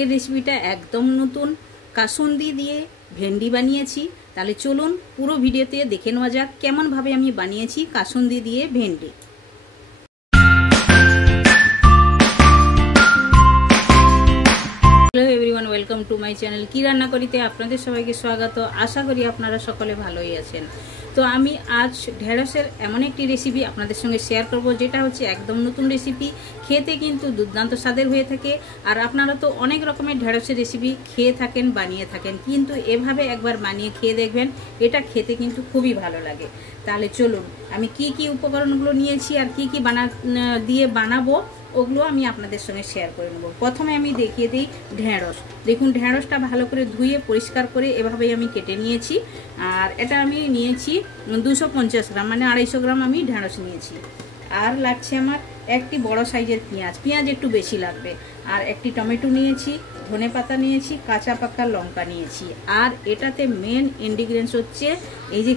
আজকের রেসিপিটা একদম নতুন, কাসুন্দি দিয়ে ভেন্ডি বানিয়েছি। তাহলে চলুন পুরো ভিডিওতে দেখে নেওয়া যাক কেমনভাবে আমি বানিয়েছি কাসুন্দি দিয়ে ভেন্ডি। Hello everyone, welcome to my channel কি রান্না করিতে আপনাদের সবাইকে স্বাগত। আশা করি আপনারা সকলে ভালোই আছেন। তো আমি আজ ঢেঁড়সের এমন একটি রেসিপি আপনাদের সঙ্গে শেয়ার করব, যেটা হচ্ছে একদম নতুন রেসিপি। খেতে কিন্তু দুর্দান্ত স্বাদের হয়ে থাকে। আর আপনারা তো অনেক রকমের ঢেঁড়সের রেসিপি খেয়ে থাকেন, বানিয়ে থাকেন, কিন্তু এভাবে একবার বানিয়ে খেয়ে দেখবেন, এটা খেতে কিন্তু খুবই ভালো লাগে। তাহলে চলুন আমি কি কি উপকরণগুলো নিয়েছি আর কি কি দিয়ে বানাবো ওগুলো আমি আপনাদের সঙ্গে শেয়ার করে নেব। প্রথমে আমি দেখিয়ে দিই ঢেঁড়স। দেখুন ঢেঁড়সটা ভালো করে ধুয়ে পরিষ্কার করে এভাবেই আমি কেটে নিয়েছি। আর এটা আমি নিয়েছি 250 গ্রাম, মানে 250 গ্রাম আমি ঢেঁড়স নিয়েছি। আর লাগছে আমার একটি বড় সাইজের পেঁয়াজ একটু বেশি লাগবে। আর একটি টমেটো নিয়েছি, ধনেপাতা নিয়েছি, কাঁচা পাকা লঙ্কা নিয়েছি। আর এটাতে মেন ইনগ্রিডিয়েন্টস হচ্ছে এই যে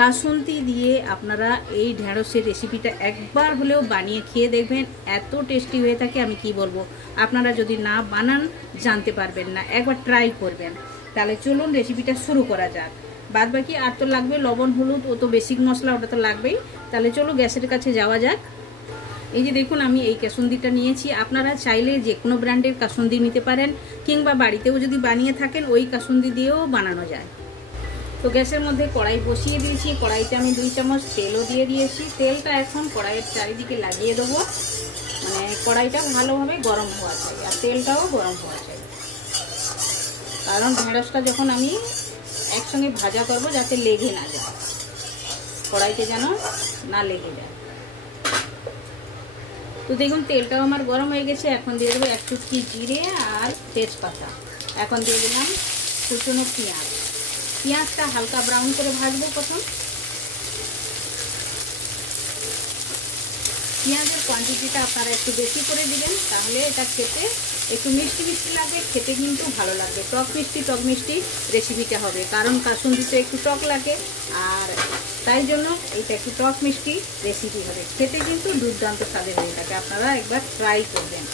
কাসুন্দি দিয়ে আপনারা এই ঢেঁড়সের রেসিপিটা একবার হলেও বানিয়ে খেয়ে দেখবেন, এত টেস্টি হয়ে থাকে আমি কি বলবো। আপনারা যদি না বানান জানতে পারবেন না, একবার ট্রাই করবেন। তাহলে চলুন রেসিপিটা শুরু করা যাক। বাদ বাকি আর তো লাগবে লবণ, হলুদ, ও তো বেসিক মশলা, ওটা তো লাগবেই। তাহলে চলো গ্যাসের কাছে যাওয়া যাক। এই যে দেখুন আমি এই কাসুন্দিটা নিয়েছি। আপনারা চাইলে যে কোনো ব্র্যান্ডের কাসুন্দি নিতে পারেন, কিংবা বাড়িতেও যদি বানিয়ে থাকেন ওই কাসুন্দি দিয়েও বানানো যায়। তো গ্যাসের মধ্যে কড়াই বসিয়ে দিয়েছি। কড়াইতে আমি 2 চামচ তেলও দিয়ে দিয়েছি। তেলটা এখন কড়াইয়ের চারিদিকে লাগিয়ে দেবো, মানে কড়াইটা ভালোভাবে গরম হওয়া চাই আর তেলটাও গরম হওয়া চাই। কারণ ঢেঁড়সটা যখন আমি একসঙ্গে ভাজা করব যাতে লেগে না যায়, কড়াইতে যেন না লেগে যায়। তো দেখুন তেলটাও আমার গরম হয়ে গেছে। এখন দিয়ে দেবো 1 চুটকি জিরে আর তেজপাতা। এখন দিয়ে দিলাম কুচনো পেঁয়াজটা হালকা ব্রাউন করে ভাজবো। প্রথম পেঁয়াজের কোয়ান্টিটিটা আপনারা একটু বেশি করে দিবেন, তাহলে এটা খেতে একটু মিষ্টি মিষ্টি লাগবে, খেতে কিন্তু ভালো লাগবে। টক মিষ্টি রেসিপিটা হবে, কারণ কাসুন্দিতে একটু টক লাগে, আর তাই জন্য এটা একটু টক মিষ্টি রেসিপি হবে। খেতে কিন্তু দুর্দান্ত স্বাদের হয়ে থাকে। আপনারা একবার ট্রাই করবেন।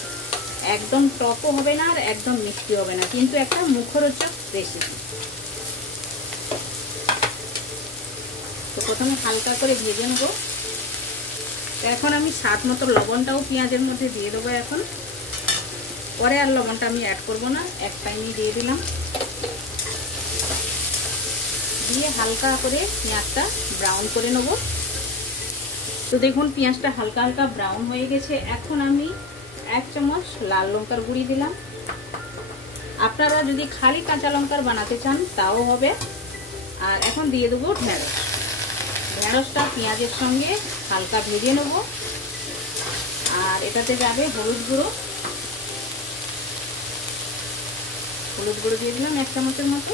একদম টকও হবে না আর একদম মিষ্টি হবে না, কিন্তু একটা মুখরোচক রেসিপি। তো প্রথমে হালকা করে ভেজে নেবো। এখন আমি স্বাদ মতো লবণটাও পেঁয়াজের মধ্যে দিয়ে দেবো। এখন পরে আর লবণটা আমি অ্যাড করবো না, এক টাইমই দিয়ে দিলাম। দিয়ে হালকা করে পেঁয়াজটা ব্রাউন করে নেব। তো দেখুন পেঁয়াজটা হালকা ব্রাউন হয়ে গেছে। এখন আমি 1 চামচ লাল লঙ্কার গুঁড়ি দিলাম। আপনারা যদি খালি কাঁচা লঙ্কার বানাতে চান তাও হবে। আর এখন দিয়ে দেবো ঢেঁড়সটা পেঁয়াজের সঙ্গে হালকা ভেজে নেব। আর এটাতে যাবে হলুদ গুঁড়ো দিয়ে দিলাম 1 চামচের মতো।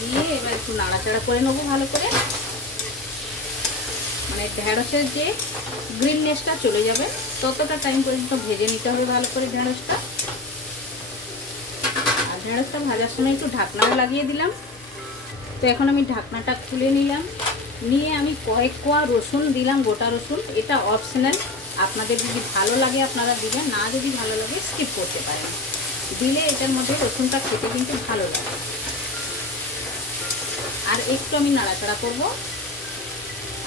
দিয়ে এবার একটু নাড়াচাড়া করে নেবো ভালো করে, মানে ঢেঁড়সের যে গ্রিননেসটা চলে যাবে ততটা টাইম পর্যন্ত ভেজে নিতে হবে ভালো করে ঢেঁড়সটা। আর ঢেঁড়সটা ভাজার সময় একটু ঢাকনাও লাগিয়ে দিলাম। তো এখন আমি ঢাকনাটা খুলে নিলাম। নিয়ে আমি কয়েক কোয়া রসুন দিলাম, গোটা রসুন। এটা অপশনাল, আপনাদের যদি ভালো লাগে আপনারা দিবেন, না যদি ভালো লাগে স্কিপ করতে পারেন। দিলে এটার মধ্যে রসুনটা খেতে কিন্তু ভালো লাগে। আর একটু আমি নাড়াচাড়া করব।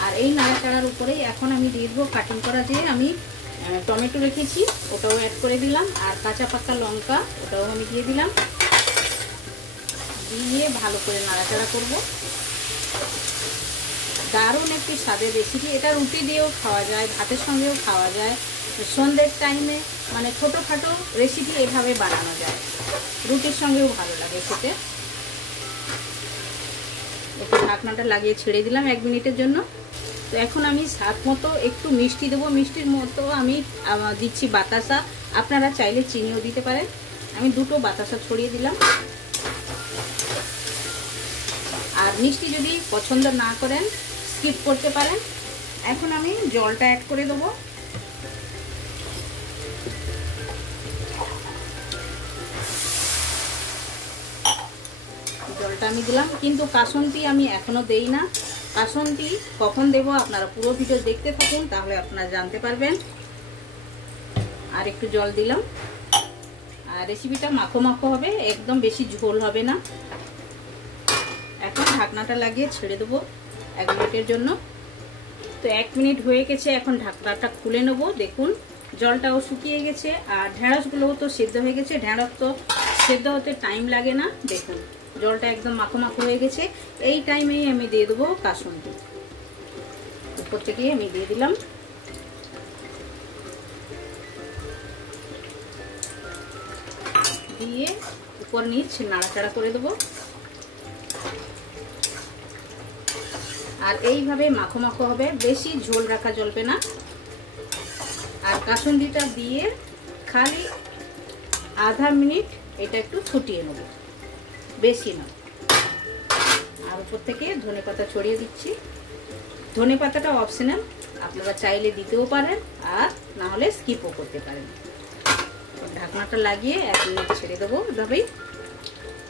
আর এই নাড়াচাড়ার উপরেই এখন আমি দিয়ে দেবো কাটিং করা যে আমি টমেটো রেখেছি, ওটাও অ্যাড করে দিলাম। আর কাঁচা পাকা লঙ্কা ওটাও আমি দিয়ে দিলাম। দিয়ে ভালো করে নাড়াচাড়া করব। দারুণ একটি স্বাদের রেসিপি। এটা রুটি দিয়েও খাওয়া যায়, ভাতের সঙ্গেও খাওয়া যায়। সন্ধ্যের টাইমে মানে ছোটোখাটো রেসিপি এভাবে বানানো যায়, রুটির সঙ্গেও ভালো লাগে খেতে। একটু ঢাকনাটা লাগিয়ে ছেড়ে দিলাম 1 মিনিটের জন্য। তো এখন আমি স্বাদ মতো একটু মিষ্টি দেবো। মিষ্টির মতো আমি দিচ্ছি বাতাসা, আপনারা চাইলে চিনিও দিতে পারেন। আমি 2টো বাতাসা ছড়িয়ে দিলাম। আর মিষ্টি যদি পছন্দ না করেন স্কিপ করতে পারেন। এখন আমি জলটা অ্যাড করে দেবো। জলটা আমি দিলাম, কিন্তু কাসুন্দি আমি এখনো দেই না। কাসুন্দি কখন দেব আপনারা পুরো ভিডিও দেখতে থাকুন, তাহলে আপনারা জানতে পারবেন। আর একটু জল দিলাম। আর রেসিপিটা মাখো মাখো হবে, একদম বেশি ঝোল হবে না। এখন ঢাকনাটা লাগিয়ে ছেড়ে দেবো 1 মিনিটের জন্য। তো 1 মিনিট হয়ে গেছে, এখন ঢাকনাটা খুলে নেব। দেখুন জলটাও শুকিয়ে গেছে আর ঢেঁড়সগুলোও তো সেদ্ধ হয়ে গেছে। ঢেঁড়স তো সেদ্ধ হতে টাইম লাগে না। দেখুন জলটা একদম মাখো মাখো হয়ে গেছে। এই টাইমেই আমি দিয়ে দেবো কাসুন্দি। উপর থেকে আমি দিয়ে দিলাম। দিয়ে উপর নিচ নাড়াচাড়া করে দেবো। আর এইভাবে মাখো মাখো হবে, বেশি ঝোল রাখা চলবে না। আর কাসুন্দিটা দিয়ে খালি আধা মিনিট এটা একটু ফুটিয়ে নেব, বেশি না। আর উপর থেকে ধনেপাতা ছড়িয়ে দিচ্ছি। ধনেপাতাটা অপশনাল, আপনারা চাইলে দিতেও পারেন আর না হলে স্কিপও করতে পারেন। ঢাকনাটা লাগিয়ে 1 মিনিট ছেড়ে দেবো এভাবেই।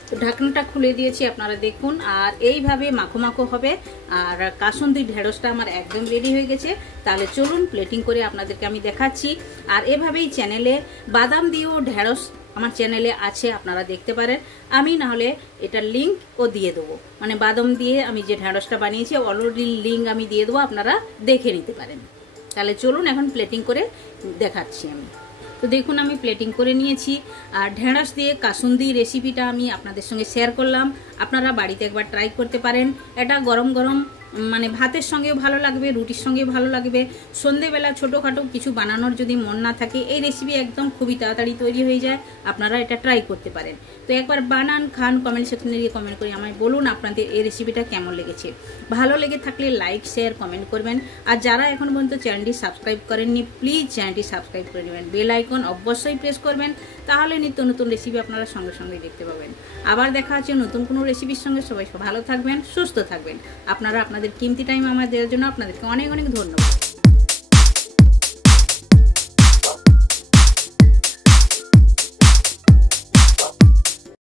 তো ঢাকনাটা খুলে দিয়েছি, আপনারা দেখুন। আর এইভাবে মাখো মাখো হবে। আর কাসুন্দি ঢেঁড়সটা আমার একদম রেডি হয়ে গেছে। তাহলে চলুন প্লেটিং করে আপনাদেরকে আমি দেখাচ্ছি। আর এভাবেই চ্যানেলে বাদাম দিয়েও ঢেঁড়স আমার চ্যানেলে আছে, আপনারা দেখতে পারেন। আমি না হলে এটার লিঙ্কও দিয়ে দেবো, মানে বাদাম দিয়ে আমি যে ঢেঁড়সটা বানিয়েছি অলরেডি লিঙ্ক আমি দিয়ে দেবো, আপনারা দেখে নিতে পারেন। তাহলে চলুন এখন প্লেটিং করে দেখাচ্ছি আমি। তো দেখুন আমি প্লেটিং করে নিয়েছি। আর ঢেঁড়স দিয়ে কাসুন্দি রেসিপিটা আমি আপনাদের সঙ্গে শেয়ার করলাম। আপনারা বাড়িতে একবার ট্রাই করতে পারেন। এটা গরম গরম মানে ভাতের সঙ্গেও ভালো লাগবে, রুটির সঙ্গেও ভালো লাগবে। সন্ধেবেলা ছোটোখাটো কিছু বানানোর যদি মন না থাকে, এই রেসিপি একদম খুবই তাড়াতাড়ি তৈরি হয়ে যায়। আপনারা এটা ট্রাই করতে পারেন। তো একবার বানান, খান, কমেন্ট সেকশনে গিয়ে কমেন্ট করে আমায় বলুন আপনাদের এই রেসিপিটা কেমন লেগেছে। ভালো লেগে থাকলে লাইক, শেয়ার, কমেন্ট করবেন। আর যারা এখন পর্যন্ত চ্যানেলটি সাবস্ক্রাইব করেননি, প্লিজ চ্যানেলটি সাবস্ক্রাইব করে নেবেন। বেল আইকন অবশ্যই প্রেস করবেন, তাহলে নিত্য নতুন রেসিপি আপনারা সঙ্গে সঙ্গে দেখতে পাবেন। আবার দেখা হচ্ছে নতুন কোনো রেসিপির সঙ্গে। সবাই ভালো থাকবেন, সুস্থ থাকবেন। আপনারা আপনাদের কিমতি টাইম আমার দেওয়ার জন্য আপনাদেরকে অনেক অনেক ধন্যবাদ।